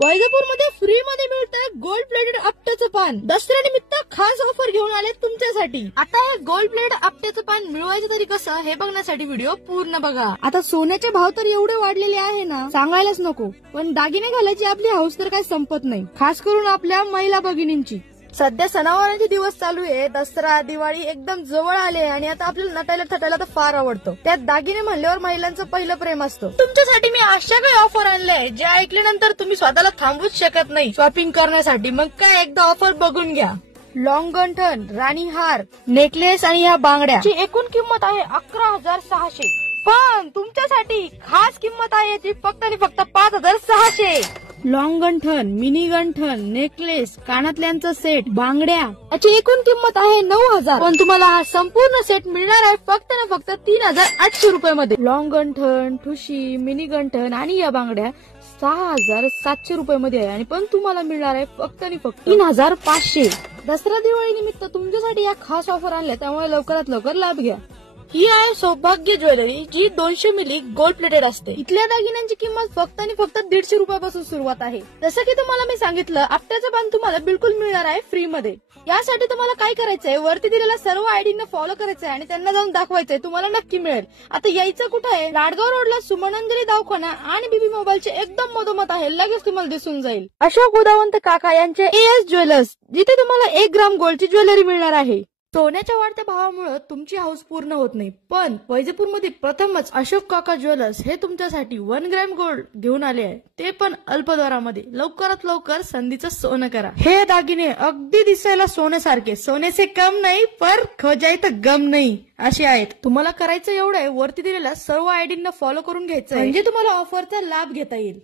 वैजापूरमध्ये free मध्ये मिळतंय gold plated आपट्याचं पान. दसऱ्यानिमित्त खास ऑफर घेऊन आले तुमच्यासाठी. आता हे गोल्ड प्लेटेड आपट्याचं पान मिळवायचं तरी कसं हे बघण्यासाठी व्हिडिओ पूर्ण बघा. आता सोन्याचे भाव तर एवढे वाढलेले आहे ना, सांगायलाच नको. पण दागिने घालायची आपली हौस तर काय संपत नाही, खास करून आपल्या महिला भगिनींची. सध्या सणावारांचे दिवस चालू आहे. दसरा दिवाळी एकदम जवळ आले आणि आता आपल्याला नटायला थटायला तर फार आवडतं. त्यात दागिने म्हणल्यावर महिलांचं पहिलं प्रेम असतं. तुमच्यासाठी मी अशा काही ऑफर आणलंय जे ऐकल्यानंतर तुम्ही स्वतःला थांबवूच शकत नाही शॉपिंग करण्यासाठी. मग काय एकदा ऑफर बघून घ्या. लॉंग गंठन, राणी हार, नेकलेस आणि या बांगड्याची एकूण किंमत आहे 11,600. पण तुमच्यासाठी खास किंमत आहे याची फक्त आणि फक्त 5,600. लॉंग गंठन, मिनी गंठन, नेकलेस, कानातल्यांचा सेट, बांगड्या याची एकूण किंमत आहे 9,000. पण तुम्हाला हा संपूर्ण सेट मिळणार आहे फक्त ना फक्त 3,800 रुपयामध्ये. लॉंग गंठन, ठुशी, मिनी गंठन आणि या बांगड्या 6,700 रुपयामध्ये आहे आणि पण तुम्हाला मिळणार आहे फक्त आणि फक्त 3,500. दसरा दिवाळी निमित्त तुमच्यासाठी या खास ऑफर आणल्या, त्यामुळे लवकरात लवकर लाभ घ्या. ही आहे सौभाग्य ज्वेलरी, जी 200 मिली गोल्ड प्लेटेड असते. इथल्या दागिन्यांची किंमत फक्त आणि फक्त 150 रुपयापासून सुरुवात आहे. जसं की तुम्हाला मी सांगितलं, आपट्याचं पान तुम्हाला बिलकुल मिळणार आहे फ्री मध्ये. यासाठी तुम्हाला काय करायचंय, वरती दिलेल्या सर्व आयडींना फॉलो करायचंय आणि त्यांना जाऊन दाखवायचंय, तुम्हाला नक्की मिळेल. आता यायचं कुठं आहे, लाडगाव रोडला सुमनंजली दवाखाना आणि बीबी मोबाईलचे एकदम मधोमध आहे, लगेच तुम्हाला दिसून जाईल. अशोक उदावंत काका यांचे AS ज्वेलर्स, जिथे तुम्हाला 1 ग्राम गोल्डची ज्वेलरी मिळणार आहे. सोन्याच्या वाढत्या भावामुळे तुमची हौस पूर्ण होत नाही, पण वैजापूरमध्ये प्रथमच अशोक काका ज्वेलर्स हे तुमच्यासाठी 1 ग्रॅम गोल्ड घेऊन आले आहे, ते पण अल्प दरामध्ये. लवकरात लवकर संधीचं सोनं करा. हे दागिने अगदी दिसायला सोन्यासारखे, सोन्याचे कम नाही पर खोजाई तर गम नाही असे आहेत. तुम्हाला करायचं एवढं आहे, वरती दिलेल्या सर्व आयडींना फॉलो करून घ्यायचं म्हणजे तुम्हाला ऑफरचा लाभ घेता येईल.